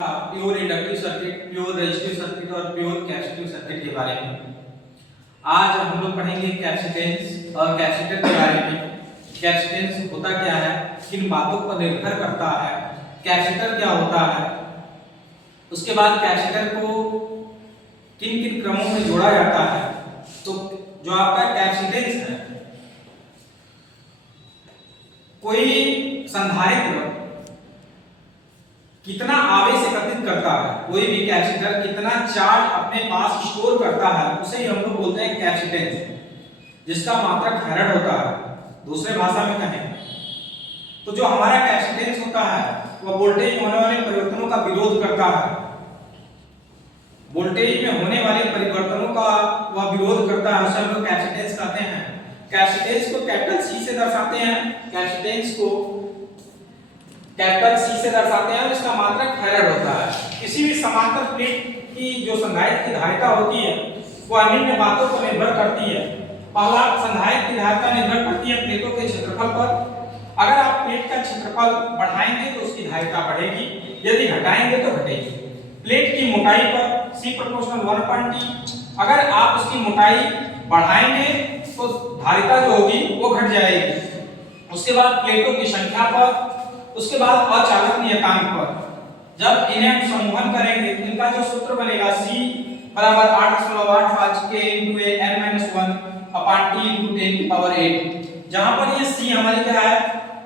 Pure inductive circuit, pure resistive circuit और pure capacitive circuit के बारे में। आज हम लोग पढ़ेंगे कैपेसिटेंस और कैपेसिटर के बारे में। कैपेसिटेंस होता क्या है, किन बातों पर निर्भर करता है, कैपेसिटर क्या होता है, उसके बाद कैपेसिटर को किन किन क्रमों में जोड़ा जाता है। तो जो आपका कैपेसिटेंस है, कोई संधारित्र कितना आवेश एकत्रित करता है, कोई भी कैपेसिटर कितना चार्ज अपने पास स्टोर करता है, उसे ही हम लोग बोलते हैं कैपेसिटेंस, जिसका मात्रक फैराड होता है। दूसरे भाषा में कहें तो जो हमारा कैपेसिटेंस होता है वह वोल्टेज में होने वाले परिवर्तनों का विरोध करता है। वोल्टेज में होने वाले परिवर्तनों का वह विरोध करता है, उसे हम लोग कैपेसिटेंस कहते हैं। कैपेसिटेंस को कैपिटल सी से दर्शाते हैं, कैपेसिटेंस को कैपिटल सी से दर्शाते हैं और इसका मात्रक फैराड होता है। किसी भी समांतर प्लेट की जो संधारित्र की धारिता होती है वह निम्न बातों पर निर्भर करती है। पहला, संधारित्र की धारिता निर्भर करती है प्लेटों के क्षेत्रफल पर। अगर आप प्लेट का क्षेत्रफल बढ़ाएंगे तो उसकी धारिता बढ़ेगी, यदि घटाएंगे तो घटेगी। प्लेट की मोटाई पर C प्रोपोर्शनल 1/T, अगर आप उसकी मोटाई बढ़ाएंगे तो धारिता जो होगी वो घट जाएगी। उसके बाद प्लेटों की संख्या पर, उसके बाद अचालक नियतांक पर। जब इन्हें हम समूहन करेंगे, इनका जो सूत्र बनेगा C बराबर 8.85 K × n-1/T × 10⁸, जहां पर ये C हमारी क्या है,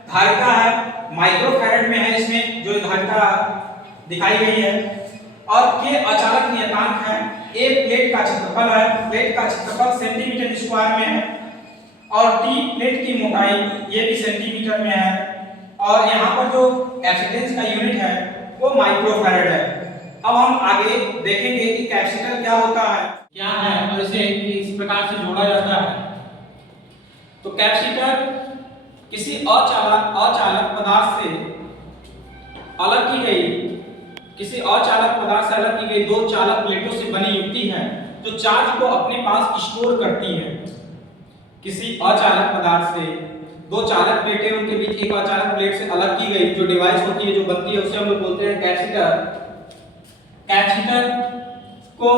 धारिता है, माइक्रोफैराड में है, इसमें जो धारिता दिखाई गई है, और K अचालक नियतांक है, A प्लेट का क्षेत्रफल है, प्लेट का क्षेत्रफल सेंटीमीटर स्क्वायर में है, और T प्लेट की मोटाई ये भी सेंटीमीटर में है, और यहाँ पर जो कैपेसिटेंस का यूनिट है वो माइक्रोफैराड है। अब हम आगे देखेंगे कि कैपेसिटर क्या होता है, क्या है, और इसे इस प्रकार से जोड़ा जाता है। तो कैपेसिटर किसी अचालक पदार्थ से अलग की गई, किसी अचालक पदार्थ से अलग की गई दो चालक प्लेटों से बनी युक्ति है जो चार्ज को अपने पास स्टोर करती है। किसी अचालक पदार्थ से दो चालक प्लेटें, उनके बीच एक अचालक प्लेट से अलग की गई जो डिवाइस होती है, जो बनती है, उसे हम लोग बोलते हैं कैपेसिटर। कैपेसिटर को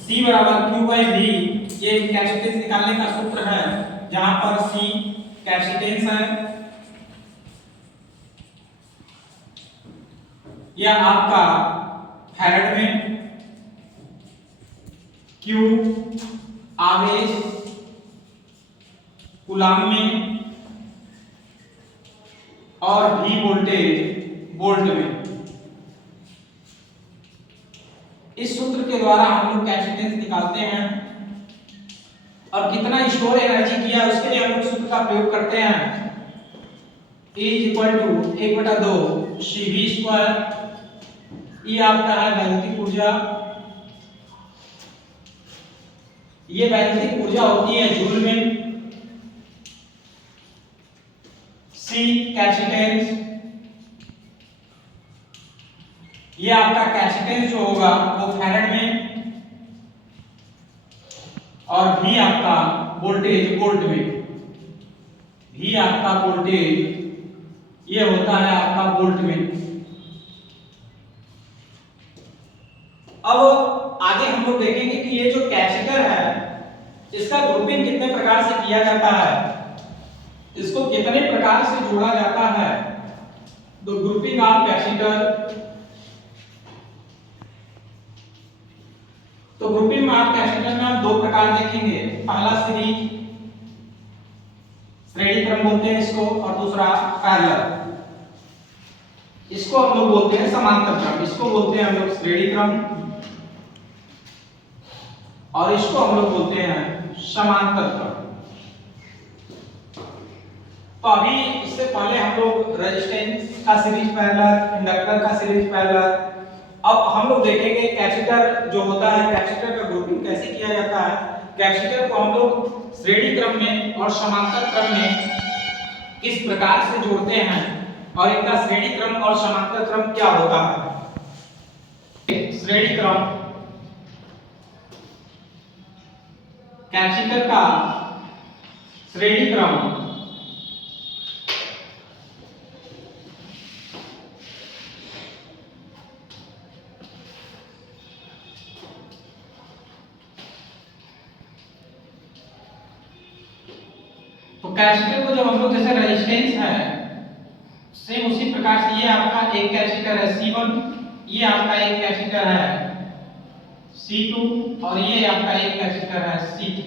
C बराबर Q/V, ये कैपेसिटेंस निकालने का सूत्र है, जहां पर C कैपेसिटेंस है, यह आपका फैराड में, Q आवेश कूलाम में, और V वोल्टेज वोल्ट में। इस सूत्र के द्वारा हम लोग कैपेसिटेंस निकालते हैं, और कितना स्टोर एनर्जी किया उसके लिए हम लोग सूत्र का प्रयोग करते हैं। E = 1/2 CV²। ये आपका है वैद्युतिक ऊर्जा, ये वैद्युतिक ऊर्जा होती है जूल में। C कैपेसिटेंस, ये आपका कैपेसिटेंस जो होगा वो फैराड में, और V आपका वोल्टेज वोल्ट में। V आपका वोल्टेज ये होता है आपका वोल्ट में। अब आगे हम लोग देखेंगे कि ये जो कैपेसिटर है इसका ग्रुपिंग कितने प्रकार से किया जाता है, इसको कितने प्रकार से जोड़ा जाता है। तो ग्रुपिंग ऑफ कैपेसिटर, तो ग्रुपिंग ऑफ कैपेसिटर में हम दो प्रकार देखेंगे। पहला श्रेणी क्रम बोलते हैं इसको, और दूसरा पैरेलल। इसको हम लोग बोलते हैं समांतर क्रम, इसको बोलते हैं हम लोग श्रेणी क्रम, और इसको हम लोग बोलते हैं समांतर क्रम। तो अभी इससे पहले हम लोग रेजिस्टेंस का सीरीज पैरेलल, इंडक्टर का सीरीज पैरेलल, अब हम लोग देखेंगे कैपेसिटर जो होता है, कैपेसिटर का ग्रुपिंग कैसे किया जाता है। कैपेसिटर को हम लोग श्रेणी क्रम में और समांतर क्रम में किस प्रकार से जोड़ते हैं, और इनका श्रेणी क्रम और समांतर क्रम क्या होता है। श्रेणी क्रम, कैपेसिटर का श्रेणी क्रम कैपेसिटर को जब हम लोग जैसे रेजिस्टेंस है सेम उसी प्रकार से ये आपका एक कैपेसिटर है C1, ये आपका एक कैपेसिटर है C2 और ये आपका एक कैपेसिटर है C3।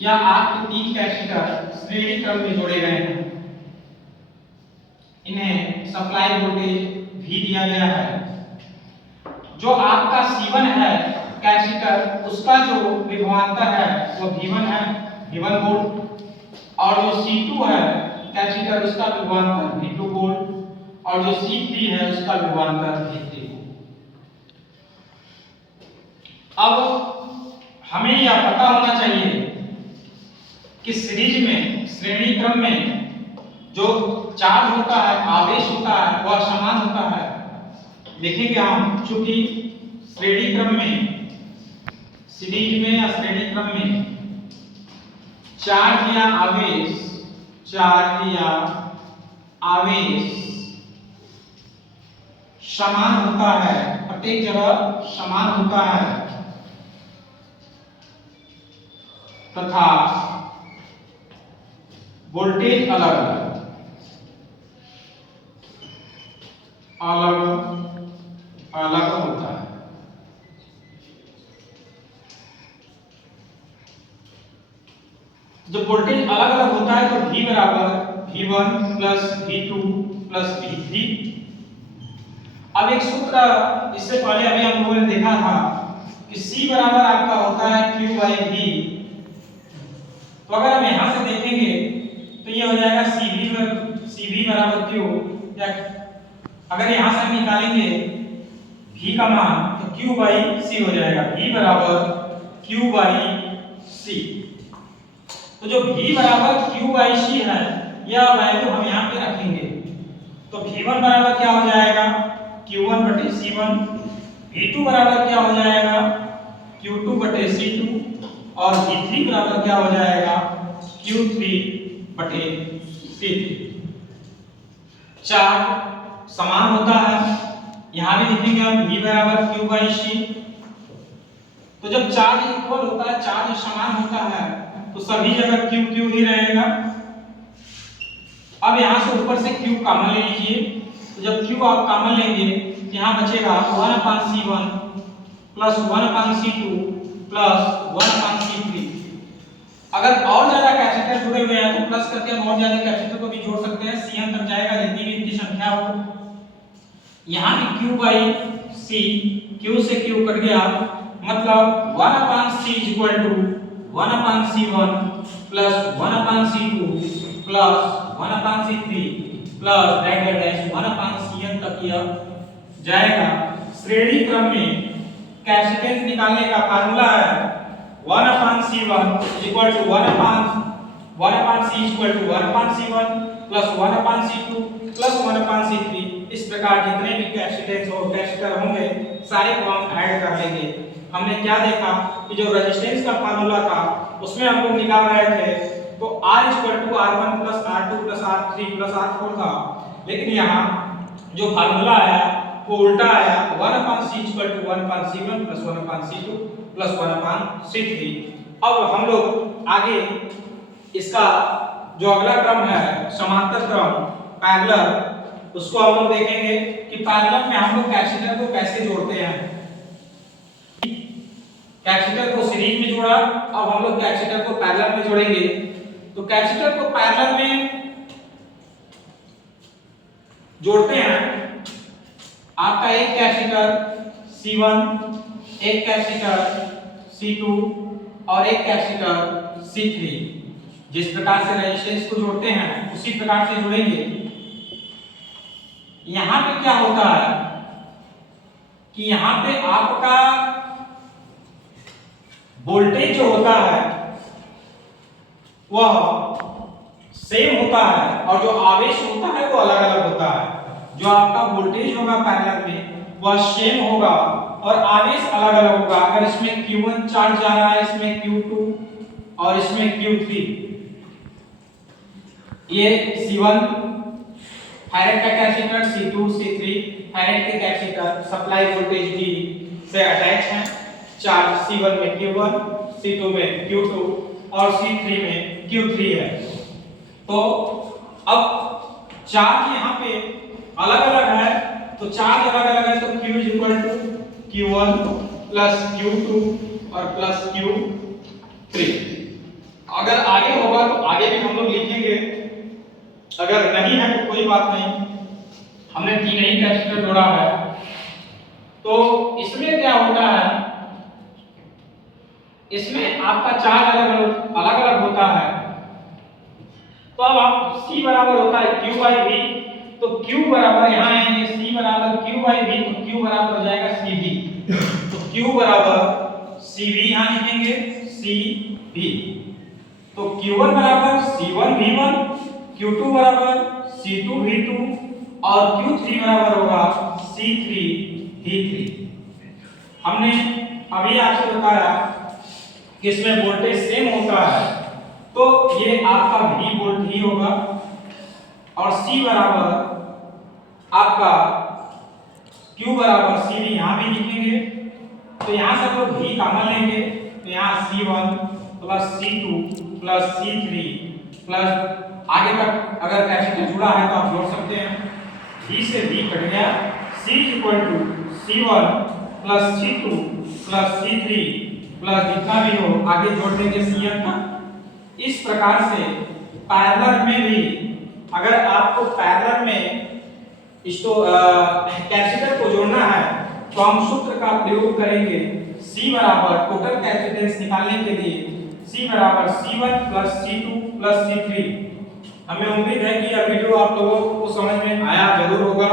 या आपके तीन कैपेसिटर श्रेणी क्रम में जोड़े गए हैं, इन्हें सप्लाई वोल्टेज V दिया गया है। जो आपका C1 है कैपेसिटर, उसका जो विभवांतर है वो V1 है, V1 वोल्ट, और जो C2 है कैपेसिटर, उसका विभवांतर V2 वोल्ट, और जो C3 है उसका विभवांतर V3 वोल्ट। अब हमें यह पता होना चाहिए कि सीरीज में, श्रेणी क्रम में जो चार्ज होता है, आवेश होता है, वह समान होता है। देखेंगे हम, चूंकि श्रेणी क्रम में, सीरीज में या श्रेणी क्रम में चार्ज या आवेश समान होता है, प्रत्येक जगह समान होता है, तथा वोल्टेज अलग अलग होता है। जब वोल्टेज अलग अलग होता है तो V बराबर V1 plus V2 plus V3। अब एक सूत्र इससे पहले अभी हम लोगों ने देखा था कि C बराबर आपका होता है Q बाई V। तो अगर हम यहाँ से देखेंगे तो ये हो जाएगा CV बराबर Q, या अगर यहाँ से हम निकालेंगे V का मान तो Q बाई C हो जाएगा, V बराबर Q बाई C। तो जो V बराबर Q बाई C है, यह वैल्यू हम यहाँ पे रखेंगे। तो V1 बराबर क्या हो जाएगा, Q1 बटे C1, V2 बराबर क्या हो जाएगा, Q2 बटे C2, और V3 बराबर क्या हो जाएगा, Q3 बटे C3। चार्ज समान होता है, यहाँ भी लिखेंगे हम V बराबर Q बाई C। तो जब चार्ज इक्वल होता है, चार्ज समान होता है, तो सभी जगह Q Q ही रहेगा। अब यहाँ से ऊपर से Q कॉमन ले लीजिए। तो जब Q आप कॉमन लेंगे, यहाँ बचेगा 1/C1 plus 1/C2 plus 1/C3। अगर और ज्यादा कैपेसिटर जुड़े हुए हैं तो प्लस करके हम और ज्यादा कैपेसिटर को भी जोड़ सकते हैं, Cn तक जाएगा जितनी भी इनकी संख्या हो। यहाँ भी Q बाई C, Q से Q कट गया, मतलब 1/C equal to 1/C1 plus 1/C2 plus 1/C3 plus dash 1/Cn तक यह जाएगा। श्रेणी क्रम में कैपेसिटेंस निकालने का फार्मूला है 1/C1 equal to 1/C equal to 1/C1 plus 1/C2 plus 1/C3। इस प्रकार जितने भी कैपेसिटेंस और कैपेसिटर होंगे सारे को हम ऐड कर लेंगे। हमने क्या देखा कि जो रेजिस्टेंस का फार्मूला था उसमें हम लोग निकाल रहे थे तो R equal to R1 plus R2 plus R3 plus R4 था, लेकिन यहाँ जो फार्मूला आया वो उल्टा आया, 1/C equal to 1/C1 plus 1/C2 plus 1/C3। अब हम लोग आगे इसका जो अगला क्रम है समांतर क्रम पैरेलल, उसको हम लोग देखेंगे कि पैरेलल में हम लोग कैपेसिटर को कैसे जोड़ते हैं। कैपेसिटर को सीरीज में जोड़ा, अब हम लोग कैपेसिटर को पैरेलल में जोड़ेंगे। तो कैपेसिटर को पैरेलल में जोड़ते हैं, आपका एक कैपेसिटर C1, एक कैपेसिटर C2 और एक कैपेसिटर C3। जिस प्रकार से रेजिस्टेंस को जोड़ते हैं उसी प्रकार से जोड़ेंगे। यहां पे क्या होता है कि यहां पे आपका वोल्टेज जो होता है वह सेम होता है और जो आवेश होता है वो अलग अलग होता है। जो आपका वोल्टेज होगा पैरेलल में वह सेम होगा और आवेश अलग अलग होगा। अगर इसमें Q1 चार्ज जा रहा है, इसमें Q2 और इसमें Q3, ये C1 फैरेड का कैपेसिटर, C2 C3 फैरेड के कैपेसिटर सप्लाई वोल्टेज V से अटैच हैं। चार्ज C1 में Q1, C2 में Q2 और C3 में Q3 है। तो अब चार्ज यहाँ पे अलग अलग है, तो चार्ज अलग अलग है, तो Q is equal to Q1 plus Q2 और प्लस Q3। अगर आगे होगा तो आगे भी हम लोग लिखेंगे, अगर नहीं है तो कोई बात नहीं, हमने तीन ही कैपेसिटर जोड़ा है। तो इसमें क्या होता है, इसमें आपका चार्ज अलग अलग होता है। तो अब आप C बराबर होता है Q बाई V, तो Q बराबर यहाँ आएंगे C बराबर Q बाई V, तो Q बराबर हो जाएगा CV। तो Q बराबर CV यहाँ लिखेंगे CV। तो Q1 बराबर C1 V1, Q2 बराबर C2 V2 और Q3 बराबर होगा C3 V3। हमने अभी आपसे बताया कि इसमें वोल्टेज सेम होता है, तो ये आपका V वोल्ट ही होगा और C बराबर आपका Q बराबर CV यहाँ भी लिखेंगे। तो यहाँ से हम लोग V कॉमन लेंगे, तो यहाँ C1 plus C2 plus C3 plus आगे तक अगर कैपेसिटर जुड़ा है तो आप जोड़ सकते हैं। V से V कट गया, C equal to C1 plus C2 plus C3 plus जितना भी हो आगे जोड़ देंगे Cn का। इस प्रकार से पैरेलल में भी अगर आपको पैरेलल में इसको कैपेसिटर को जोड़ना है तो हम सूत्र का प्रयोग करेंगे। C बराबर टोटल कैपेसिटेंस निकालने के लिए C बराबर C1 plus C2 plus C3। हमें उम्मीद है कि यह वीडियो आप लोगों को समझ में आया जरूर होगा।